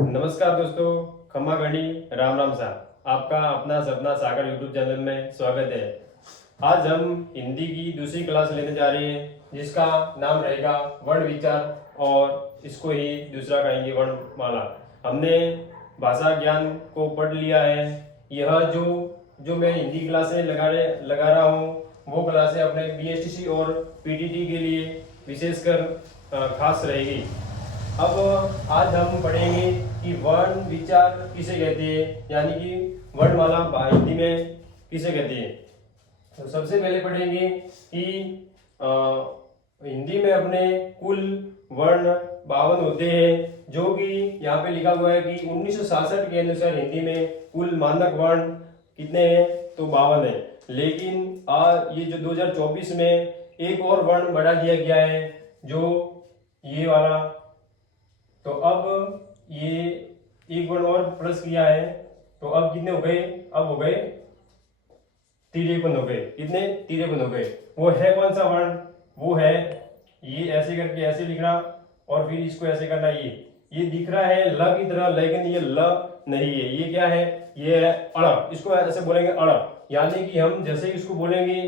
नमस्कार दोस्तों, खम्मा गणी राम राम सा। आपका अपना सपना सागर यूट्यूब चैनल में स्वागत है। आज हम हिंदी की दूसरी क्लास लेने जा रहे हैं जिसका नाम रहेगा वर्ण विचार और इसको ही दूसरा कहेंगे वर्णमाला। हमने भाषा ज्ञान को पढ़ लिया है। यह जो जो मैं हिंदी क्लासें लगा रहा हूँ वो क्लासें अपने बीएसटीसी और पीटीटी के लिए विशेषकर खास रहेगी। अब आज हम पढ़ेंगे कि वर्ण विचार किसे कहते हैं, यानी कि वर्णमाला हिंदी में किसे कहते हैं। तो सबसे पहले पढ़ेंगे कि हिंदी में अपने कुल वर्ण 52 होते हैं, जो कि यहाँ पे लिखा हुआ है कि 1966 के अनुसार हिंदी में कुल मानक वर्ण कितने हैं, तो 52 है। लेकिन ये जो 2024 में एक और वर्ण बढ़ा दिया गया है, जो ये वाला। तो अब ये एक वर्ण और प्लस किया है, तो अब कितने हो गए, अब हो गए 53 हो गए। कितने 53 हो गए। वो है कौन सा वर्ण, वो है ये ऐसे करके ऐसे लिखना और फिर इसको ऐसे करना। ये दिख रहा है ल की तरह, लेकिन ये ल नहीं है। ये क्या है, ये है अड़। इसको ऐसे बोलेंगे अड़, यानी कि हम जैसे इसको बोलेंगे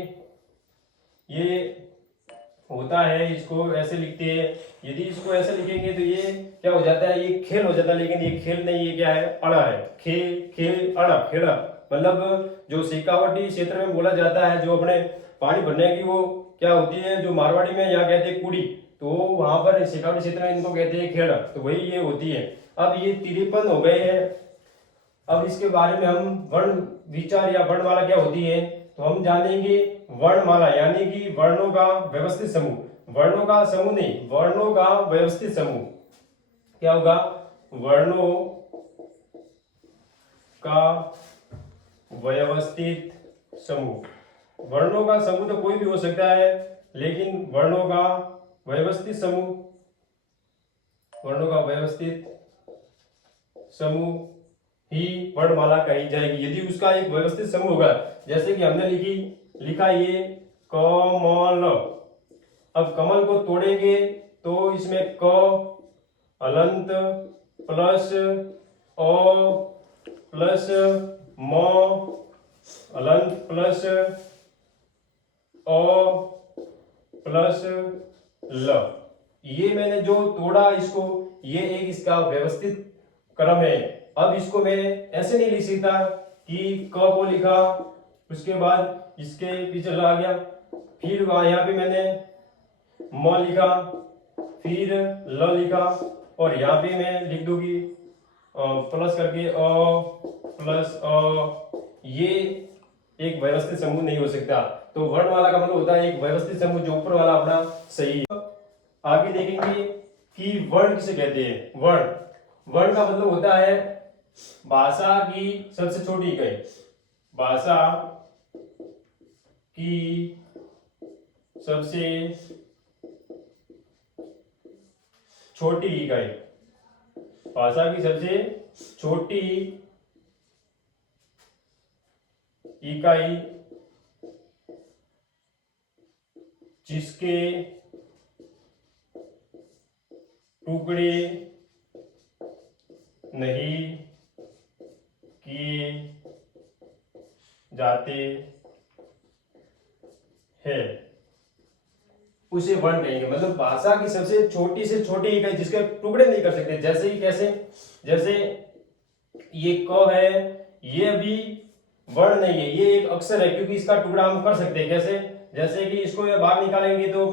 ये होता है, इसको ऐसे लिखते हैं। यदि इसको ऐसे लिखेंगे तो ये क्या हो जाता है, ये खेल हो जाता है। लेकिन ये खेल नहीं, ये क्या है, अड़ा है। खे खेल अड़ा खेड़ा, मतलब जो शेखावटी क्षेत्र में बोला जाता है, जो अपने पानी भरने की वो क्या होती है, जो मारवाड़ी में यहाँ कहते हैं कुड़ी, तो वहां पर शेखावटी क्षेत्र में इनको कहते हैं खेड़ा, तो वही ये होती है। अब ये 53 हो गए हैं। अब इसके बारे में हम वर्ण विचार या वर्णमाला क्या होती है तो हम जानेंगे। वर्णमाला यानी कि वर्णों का व्यवस्थित समूह। वर्णों का समूह नहीं, वर्णों का व्यवस्थित समूह। क्या होगा, वर्णों का व्यवस्थित समूह। वर्णों का समूह तो कोई भी हो सकता है, लेकिन वर्णों का व्यवस्थित समूह, वर्णों का व्यवस्थित समूह ही वर्णमाला कही जाएगी। यदि उसका एक व्यवस्थित समूह होगा, जैसे कि हमने लिखा ये कमल। अब कमल को तोड़ेंगे तो इसमें क अलंत प्लस अ प्लस म अलंत प्लस अ प्लस ल। ये मैंने जो तोड़ा इसको, ये एक इसका व्यवस्थित क्रम है। अब इसको मैं ऐसे नहीं लिख सकता कि क को लिखा, उसके बाद इसके पीछे ला गया, फिर यहाँ पे मैंने म लिखा, फिर ल लिखा, और यहाँ पे मैं लिख दूंगी प्लस करके अ प्लस अ। ये एक व्यवस्थित समूह नहीं हो सकता। तो वर्णमाला का मतलब होता है एक व्यवस्थित समूह, जो ऊपर वाला अपना सही है। आगे देखेंगे कि वर्ण किसे कहते हैं। वर्ण का मतलब होता है भाषा की सबसे छोटी इकाई। भाषा की सबसे छोटी इकाई। भाषा की सबसे छोटी इकाई जिसके टुकड़े नहीं किए जाते हैं, उसे वर्ण कहेंगे। मतलब भाषा की सबसे छोटी से छोटी इकाई जिसके टुकड़े नहीं कर सकते। जैसे कि कैसे, जैसे ये क है, ये अभी वर्ण नहीं है, ये एक अक्षर है, क्योंकि इसका टुकड़ा हम कर सकते हैं। कैसे, जैसे कि इसको ये बाहर निकालेंगे तो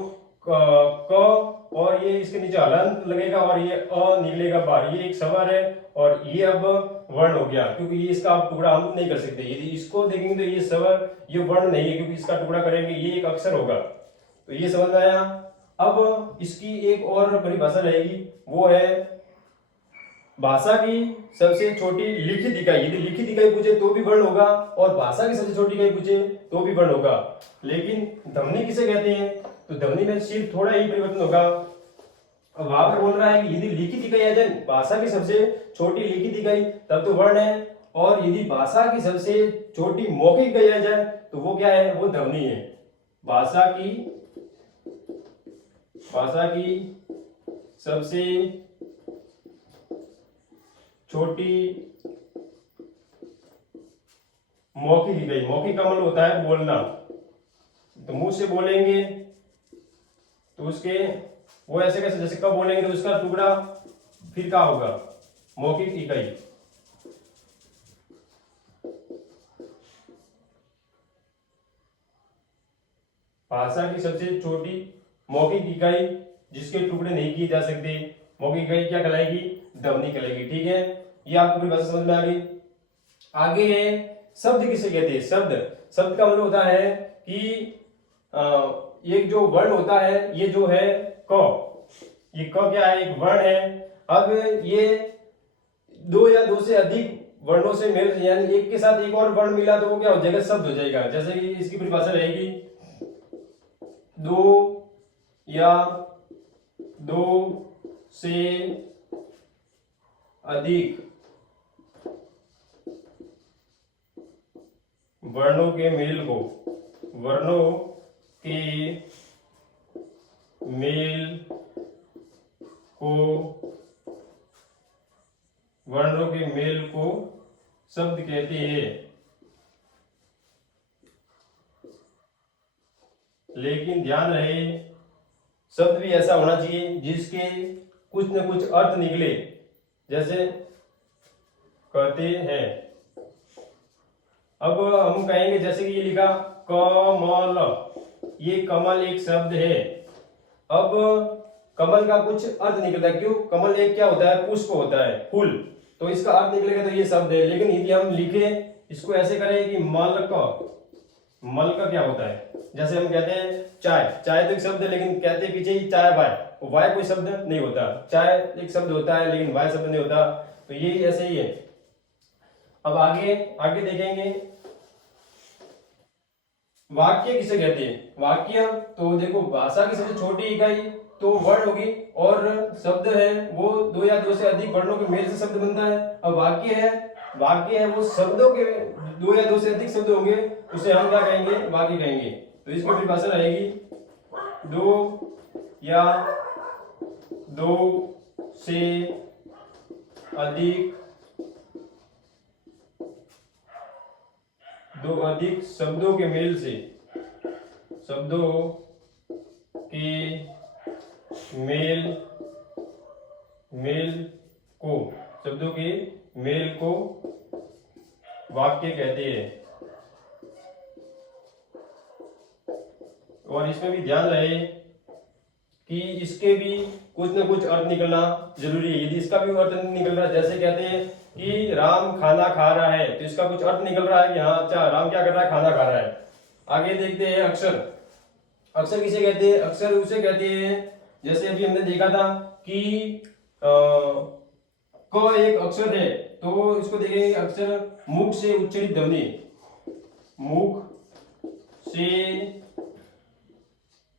क और ये इसके नीचे हलंत लगेगा और ये अ निकलेगा बाहर, ये एक स्वर है और ये अब वर्ण हो गया, क्योंकि ये इसका अब टुकड़ा हम नहीं कर सकते। यदि इसको देखेंगे तो ये स्वर, ये वर्ण नहीं है, क्योंकि इसका टुकड़ा करेंगे ये एक अक्षर होगा। तो ये समझ में आया। अब इसकी एक और परिभाषा रहेगी, वो है भाषा की सबसे छोटी लिखित इकाई। यदि लिखित इकाई पूछे तो भी वर्ण होगा, और भाषा की सबसे छोटी इकाई पूछे तो भी वर्ण होगा। लेकिन ध्वनि किसे कहते हैं, तो ध्वनि में सिर्फ थोड़ा ही परिवर्तन होगा। अब वहां पर बोल रहा है कि यदि लिखित इकाई आ जाए, भाषा की सबसे छोटी लिखित इकाई, तब तो वर्ण है। और यदि भाषा की सबसे छोटी मौखिक इकाई आ जाए तो वो क्या है, वो ध्वनि है। भाषा की सबसे छोटी मौखिक इकाई। मौखिक का मतलब होता है बोलना, तो मुंह से बोलेंगे तो उसके वो ऐसे कैसे, जैसे कब बोलेंगे तो उसका टुकड़ा फिर क्या होगा, मौखिक इकाई। भाषा की सबसे छोटी मौखिक इकाई जिसके टुकड़े नहीं किए जा सकते, मौखिक इकाई क्या कहलाएगी, ध्वनि कहलाएगी। ठीक है, ये आपको पूरी भाषा समझ में आ गई। आगे है शब्द किसे कहते हैं। शब्द, शब्द का मतलब होता है कि एक जो वर्ण होता है, ये जो है क, ये क क्या है, एक वर्ण है। अब ये दो या दो से अधिक वर्णों से मेल, यानी एक के साथ एक और वर्ण मिला तो वो क्या हो जाएगा, शब्द हो जाएगा। जैसे कि इसकी परिभाषा रहेगी, दो या दो से अधिक वर्णों के मेल को, वर्णों के मेल को, वर्णों के मेल को शब्द कहते हैं। लेकिन ध्यान रहे, शब्द भी ऐसा होना चाहिए जिसके कुछ न कुछ अर्थ निकले। जैसे कहते हैं, अब हम कहेंगे जैसे कि ये लिखा कमल, ये कमल एक शब्द है। अब कमल का कुछ अर्थ निकलता है, क्यों, कमल एक क्या होता है, पुष्प होता है, फूल, तो इसका अर्थ निकलेगा तो ये शब्द है। लेकिन यदि हम लिखे इसको ऐसे करें कि मल का, मल का क्या होता है, जैसे हम कहते हैं चाय, चाय तो एक शब्द है लेकिन कहते हैं पीछे ही चाय वाय, वाय कोई शब्द नहीं होता, चाय एक शब्द होता है लेकिन वाय शब्द नहीं होता, तो ये ऐसे ही है। अब आगे आगे देखेंगे, वाक्य किसे कहते हैं। वाक्य तो देखो, भाषा की सबसे छोटी इकाई तो वर्ण होगी, और शब्द है वो दो या दो से अधिक वर्णों के मेल से शब्द बनता है। अब वाक्य है, वाक्य है वो शब्दों के दो या दो से अधिक शब्द होंगे, उसे हम क्या कहेंगे, वाक्य कहेंगे। तो इसकी परिभाषा रहेगी, दो या दो से अधिक, दो अधिक शब्दों के मेल से, शब्दों के मेल, मेल को, शब्दों के मेल को वाक्य कहते हैं। और इसमें भी ध्यान रहे कि इसके भी कुछ न कुछ अर्थ निकलना जरूरी है। यदि इसका भी अर्थ नहीं निकल रहा, जैसे कहते हैं कि राम खाना खा रहा है, तो इसका कुछ अर्थ निकल रहा है कि हाँ अच्छा राम क्या कर रहा है, खाना खा रहा है। आगे देखते हैं अक्षर। अक्षर किसे कहते हैं, अक्षर उसे कहते हैं, जैसे अभी हमने देखा था कि क एक अक्षर है, तो इसको देखेंगे अक्षर मुख से उच्चारित ध्वनि, मुख से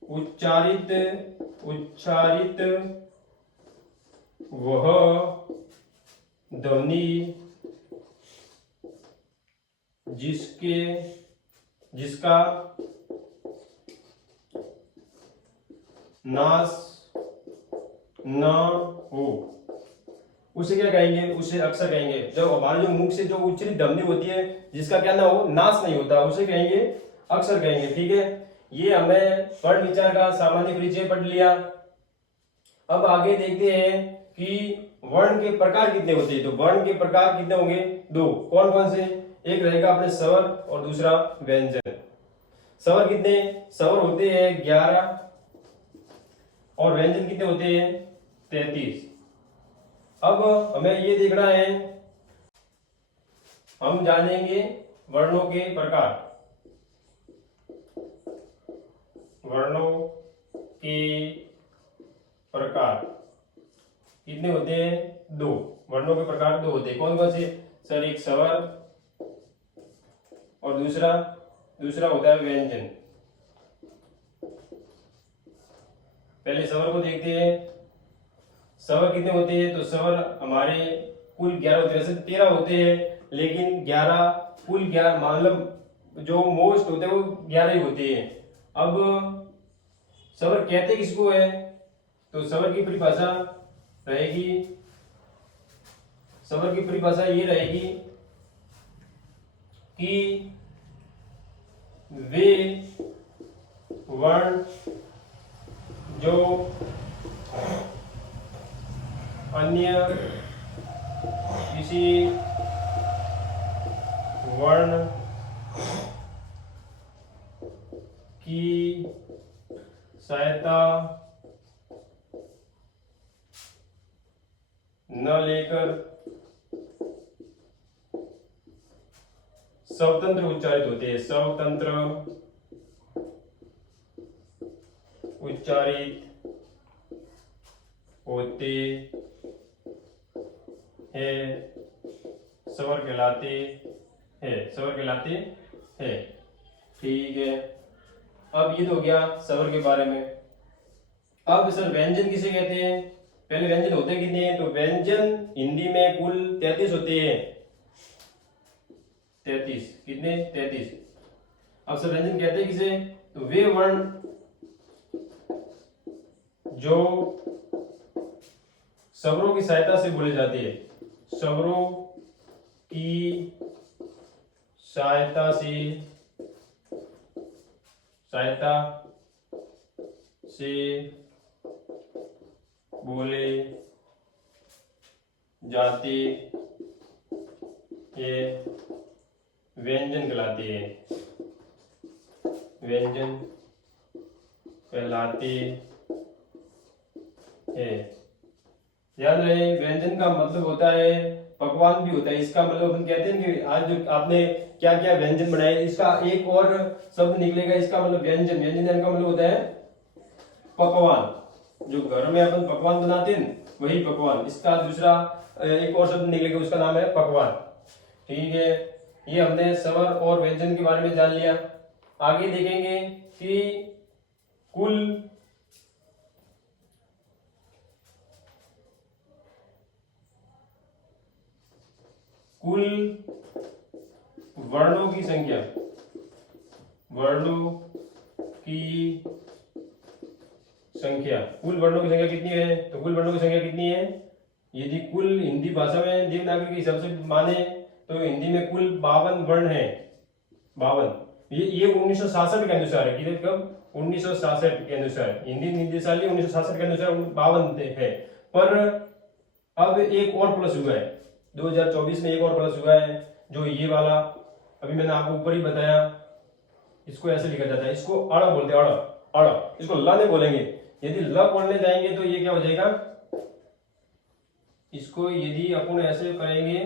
उच्चारित वह ध्वनि जिसका नाश न हो, उसे क्या कहेंगे, उसे अक्षर कहेंगे। जब हमारे जो मुख से जो उच्चारित ध्वनि होती है जिसका क्या ना हो, नाश नहीं होता, उसे कहेंगे अक्षर कहेंगे। ठीक है, ये हमने वर्ण विचार का सामान्य परिचय पढ़ लिया। अब आगे देखते हैं कि वर्ण के प्रकार कितने होते हैं। तो वर्ण के प्रकार कितने होंगे, दो। कौन कौन से, एक रहेगा अपने स्वर और दूसरा व्यंजन। स्वर कितने, स्वर होते हैं 11 और व्यंजन कितने होते हैं 33। अब हमें ये देखना है, हम जानेंगे वर्णों के प्रकार। वर्णों के प्रकार कितने होते हैं, दो। वर्णों के प्रकार दो होते हैं। कौन कौन से, सर, एक स्वर और दूसरा होता है व्यंजन। पहले स्वर को देखते हैं। स्वर कितने होते हैं, तो स्वर हमारे कुल 11 होते हैं। वैसे 13 होते हैं लेकिन 11 कुल 11 मतलब जो मोस्ट होते हैं वो 11 ही होते हैं। अब स्वर कहते किसको है, तो स्वर की परिभाषा रहेगी, स्वर की परिभाषा ये रहेगी कि वे वर्ण जो अन्य किसी वर्ण की सहायता न लेकर स्वतंत्र उच्चारित होते हैं, स्वतंत्र उच्चारित होते हैं, स्वर कहलाते हैं, स्वर कहलाते हैं। ठीक है, अब ये तो हो गया स्वर के बारे में। अब सर व्यंजन किसे कहते हैं? पहले व्यंजन होते कितने हैं? तो व्यंजन हिंदी में कुल 33 होते हैं। 33 कितने? 33। अब सर व्यंजन कहते हैं किसे? तो वे वर्ण जो स्वरों की सहायता से बोले जाते हैं, स्वरों की सहायता से बोले जाते हैं, व्यंजन कहलाते हैं, व्यंजन कहलाते हैं। ध्यान रहे, व्यंजन का मतलब होता है पकवान भी होता है। इसका मतलब अपन कहते हैं कि आज जो आपने क्या क्या व्यंजन बनाए, इसका एक और शब्द निकलेगा, इसका मतलब व्यंजन। व्यंजन का मतलब होता है पकवान। जो घर में अपन पकवान बनाते हैं वही पकवान। इसका दूसरा एक और शब्द निकलेगा, उसका नाम है पकवान। ठीक है, ये हमने स्वर और व्यंजन के बारे में जान लिया। आगे देखेंगे कि कुल वर्णों की संख्या, वर्णों की संख्या, कुल वर्णों की संख्या कितनी है? तो कुल वर्णों की संख्या कितनी है? यदि कुल हिंदी भाषा में देवनागरी के हिसाब से माने तो हिंदी में कुल 52 वर्ण है। 52। ये 1966 के अनुसार है। कितने? कब? 1966 के अनुसार, हिंदी निदेशालय 1966 के अनुसार 52 है। पर अब एक और प्लस हुआ है, 2024 में एक और प्लस हुआ है, जो ये वाला अभी मैंने आपको ऊपर ही बताया। इसको ऐसे लिखा जाता है, इसको अड़ बोलते हैं, अड़ अड़, इसको ल नहीं बोलेंगे। यदि ल बोलने जाएंगे तो ये क्या हो जाएगा? इसको यदि अपन ऐसे करेंगे,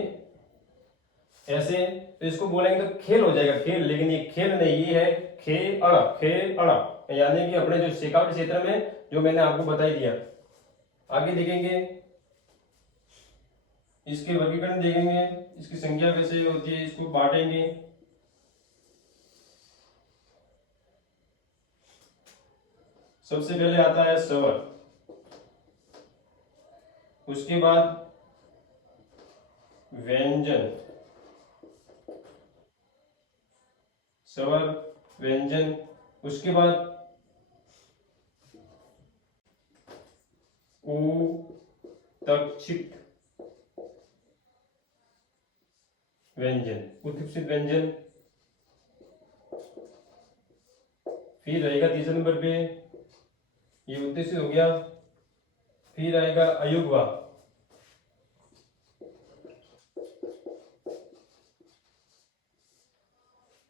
ऐसे, तो इसको बोलेंगे तो खेल हो जाएगा, खेल। लेकिन ये खेल नहीं, ये है खेल अड़, खेल अड़, यानी कि अपने जो शेखावटी क्षेत्र में जो मैंने आपको बता ही दिया। आगे देखेंगे, इसके वर्गीकरण देखेंगे, इसकी संख्या कैसे होती है, इसको बांटेंगे। सबसे पहले आता है स्वर, उसके बाद व्यंजन, स्वर व्यंजन, उसके बाद उत्क्षिप्त व्यंजन, उत्क्षिप्त व्यंजन। फिर रहेगा तीसरे नंबर पे, ये उत्क्षिप्त हो गया। फिर आएगा अयुग्वा,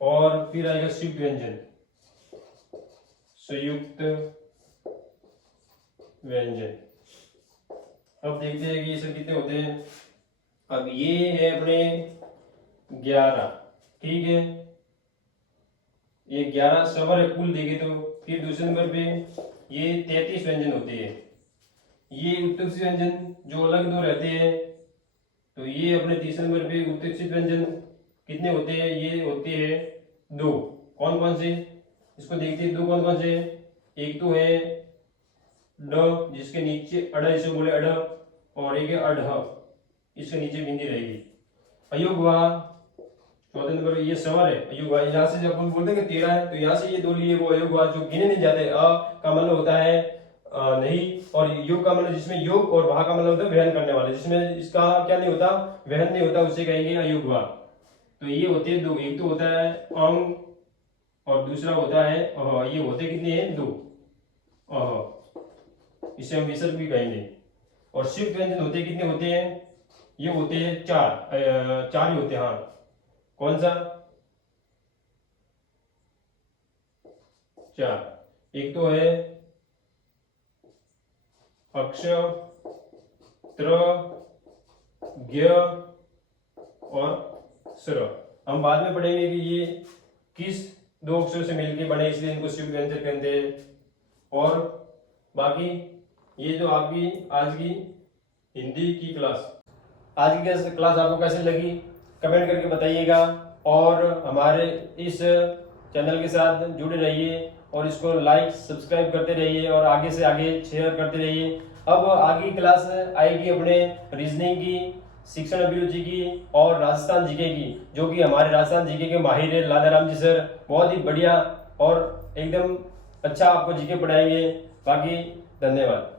और फिर आएगा संयुक्त व्यंजन, संयुक्त व्यंजन। अब देखते हैं कि ये सब कितने होते हैं। अब ये है अपने 11, ठीक है, ये 11 स्वर है कुल देखे तो। फिर दूसरे नंबर पे ये 33 व्यंजन होते हैं। ये उत्क्षिप्त व्यंजन जो अलग दो रहते हैं, तो ये अपने तीसरे नंबर पे उत्क्षिप्त व्यंजन कितने होते हैं? ये होते हैं 2। कौन कौन से? इसको देखते हैं, 2 कौन कौन से? एक तो है ड, जिसके नीचे अड़, इसे बोले अड़, और एक है अढ़, इसके नीचे बिंदी रहेगी। अयुग्वा, चौथे नंबर ये स्वर है अयुग्वा। यहाँ से जब अपन बोलते हैं कि 13 है, तो यहाँ से ये 2 लिए वो अयुग्वा, जो गिने नहीं जाते। अ का मतलब होता है नहीं, और युग का मतलब जिसमें योग और वहा का मतलब होता है वहन करने वाले, जिसमें इसका क्या नहीं होता, वहन नहीं होता, उसे कहेंगे अयुग्वा। तो ये होते हैं दो, एक तो होता है अंग और दूसरा होता है अह। ये होते कितने हैं, दो अह, इसे हम विसर्ग भी कहेंगे। और शिफ्ट व्यंजन होते कितने होते हैं, ये होते हैं चार, चार ही होते हैं। हाँ, कौन सा, चार। एक तो है अक्ष, त्र, ज्ञ और स्र। हम बाद में पढ़ेंगे कि ये किस दो अक्षरों से मिलकर बने, इसलिए इनको शिफ्ट व्यंजन कहते हैं। और बाकी ये जो आपकी आज की हिंदी की क्लास, आज की क्लास आपको कैसे लगी कमेंट करके बताइएगा। और हमारे इस चैनल के साथ जुड़े रहिए और इसको लाइक सब्सक्राइब करते रहिए और आगे से आगे शेयर करते रहिए। अब आगे क्लास आएगी अपने रीजनिंग की, शिक्षण अभिरुचि की और राजस्थान जीके की, जो कि हमारे राजस्थान जीके के माहिर है लादाराम जी सर, बहुत ही बढ़िया और एकदम अच्छा आपको जीके पढ़ाएंगे। बाकी धन्यवाद।